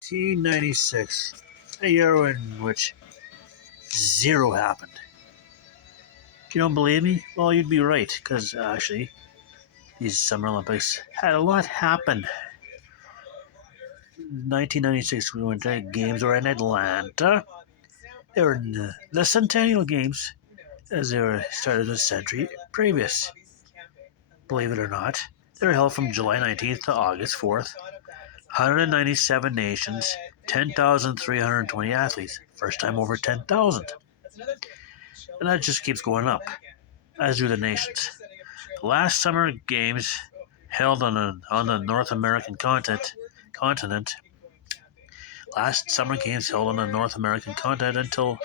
1996, a year in which zero happened. If you don't believe me, well, you'd be right, because actually, these Summer Olympics had a lot happen. 1996, we went to games were in Atlanta. They were in the Centennial Games, as they were started a century previous. Believe it or not, they were held from July 19th to August 4th. 197 nations, 10,320 athletes. First time over 10,000. And that just keeps going up, as do the nations. The last Summer Games held on the North American continent. Last Summer Games held on the North American continent until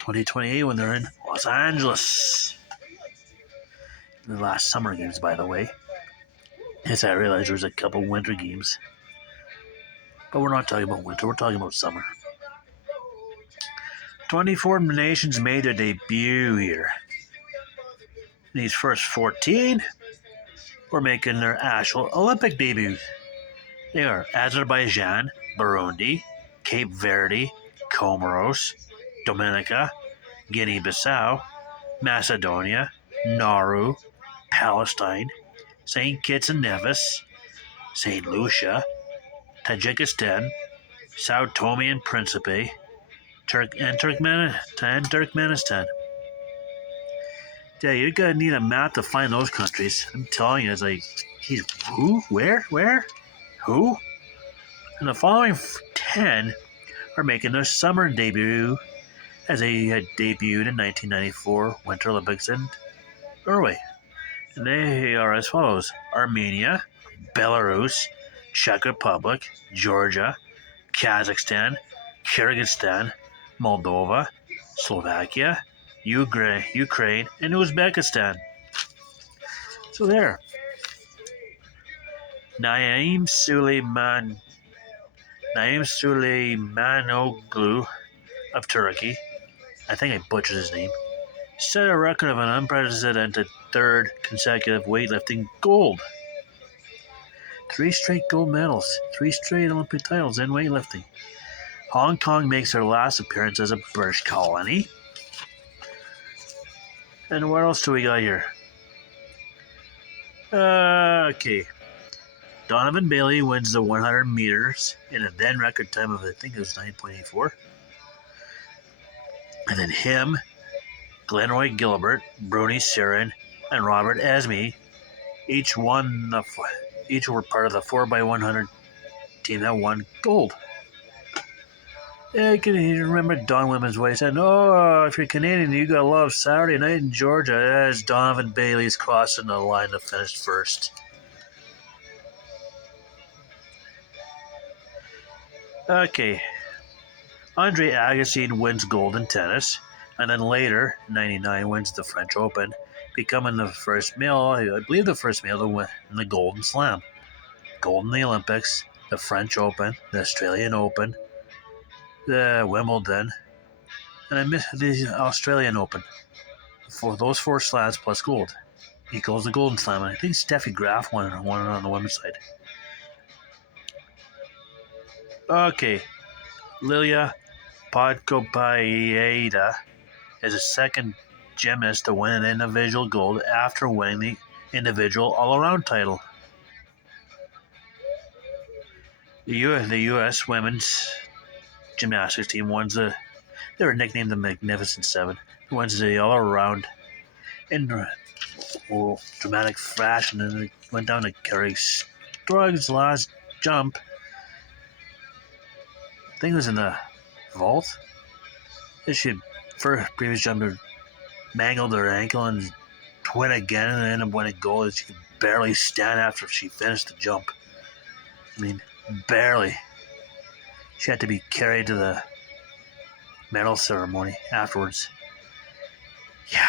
2028 when they're in Los Angeles. The last Summer Games, by the way. Yes, I realize there's a couple Winter Games. But we're not talking about winter, we're talking about summer. 24 nations made their debut here. These first 14 were making their actual Olympic debuts. They are Azerbaijan, Burundi, Cape Verde, Comoros, Dominica, Guinea-Bissau, Macedonia, Nauru, Palestine, St. Kitts and Nevis, St. Lucia, Tajikistan, Sao Tome and Principe, Turkmenistan. Yeah, you're gonna need a map to find those countries. I'm telling you, it's like, who? Where? Who? And the following 10 are making their summer debut as they had debuted in 1994 Winter Olympics in Norway. And they are as follows: Armenia, Belarus, Czech Republic, Georgia, Kazakhstan, Kyrgyzstan, Moldova, Slovakia, Ukraine, and Uzbekistan. So there. Naim Suleymanoglu of Turkey, I think I butchered his name, set a record of an unprecedented third consecutive weightlifting gold. 3 straight gold medals, 3 straight Olympic titles in weightlifting. Hong Kong makes their last appearance as a British colony. And what else do we got here? Okay. Donovan Bailey wins the 100 meters in a then record time of, I think it was 9.84. And then him, Glenroy Gilbert, Bruni Sirin, and Robert Esme each were part of the 4x100 team that won gold. Yeah, you can remember Don Women's voice saying, "Oh, if you're Canadian, you gotta love Saturday night in Georgia," as Donovan Bailey's crossing the line to finish first. Okay. Andre Agassi wins gold in tennis, and then later, in '99, wins the French Open, becoming the first male, I believe the first male to win the Golden Slam. Gold in the Olympics, the French Open, the Australian Open, the Wimbledon, and I missed the Australian Open. For those 4 slams plus gold equals the Golden Slam, and I think Steffi Graf won it on the women's side. Okay, Lilia Podkopaida is the second gymnast to win an individual gold after winning the individual all-around title. The U.S. women's gymnastics team they were nicknamed the Magnificent Seven, wins the all-around in dramatic fashion, and it went down to Kerry Strug's last jump. I think it was in the vault. For previous jumper mangled her ankle and went again and ended up winning gold. She could barely stand after she finished the jump. I mean, barely. She had to be carried to the medal ceremony afterwards. Yeah.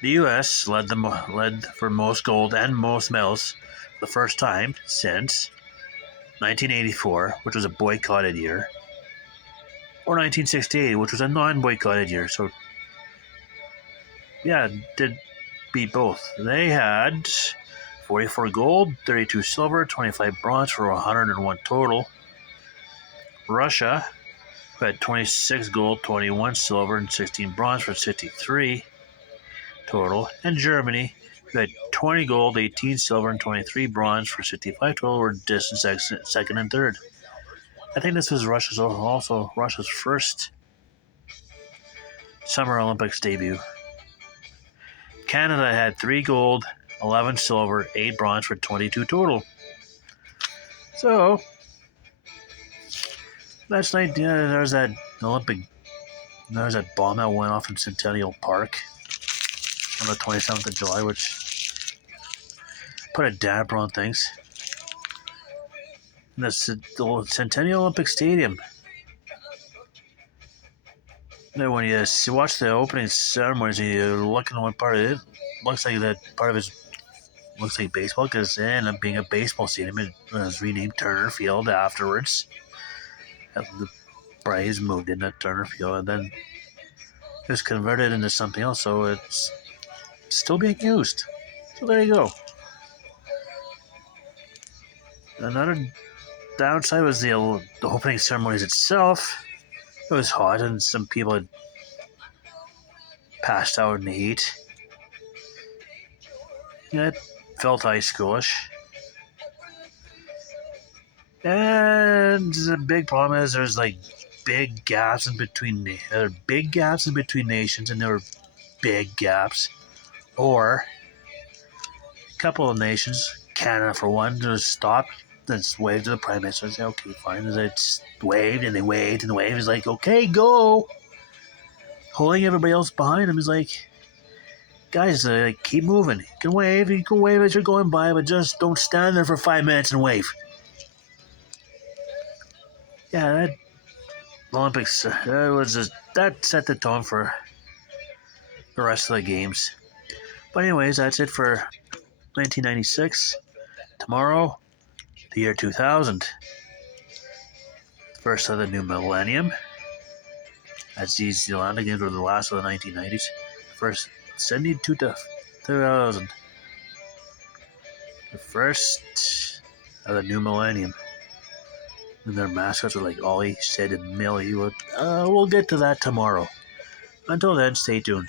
The U.S. led for most gold and most medals for the first time since 1984, which was a boycotted year, or 1968, which was a non-boycotted year. So, yeah, did beat both. They had 44 gold, 32 silver, 25 bronze for 101 total. Russia, who had 26 gold, 21 silver, and 16 bronze for 63 total. And Germany, who had 20 gold, 18 silver, and 23 bronze for 65 total, were distant second and third. I think this was also Russia's first Summer Olympics debut. Canada had 3 gold, 11 silver, 8 bronze for 22 total. So, last night, there's that there's that bomb that went off in Centennial Park on the 27th of July, which put a damper on things. And the Centennial Olympic Stadium. Then when you watch the opening ceremonies and you look at one part of it, looks like that part of it looks like baseball because it ended up being a baseball stadium. It was renamed Turner Field afterwards. The Braves moved into Turner Field and then it was converted into something else, so it's still being used. So there you go. Another downside was the opening ceremonies itself. It was hot and some people had passed out in the heat. It felt high schoolish. And the big problem is there's like big gaps in between. There are big gaps in between nations, and there were big gaps. Or a couple of nations, Canada for one, just stop, then wave to the Prime Minister and say, okay, fine. And it's waved, and they waved, and the wave is like, okay, go. Holding everybody else behind him is like, guys, keep moving. You can wave as you're going by, but just don't stand there for 5 minutes and wave. Yeah, that Olympics, that set the tone for the rest of the games. But anyways, that's it for 1996. Tomorrow, the year 2000. First of the new millennium. As these Zealand games were the last of the 1990s. First, 72 to 2000. The first of the new millennium. And their mascots are like Ollie, Sid, and Millie. We'll get to that tomorrow. Until then, stay tuned.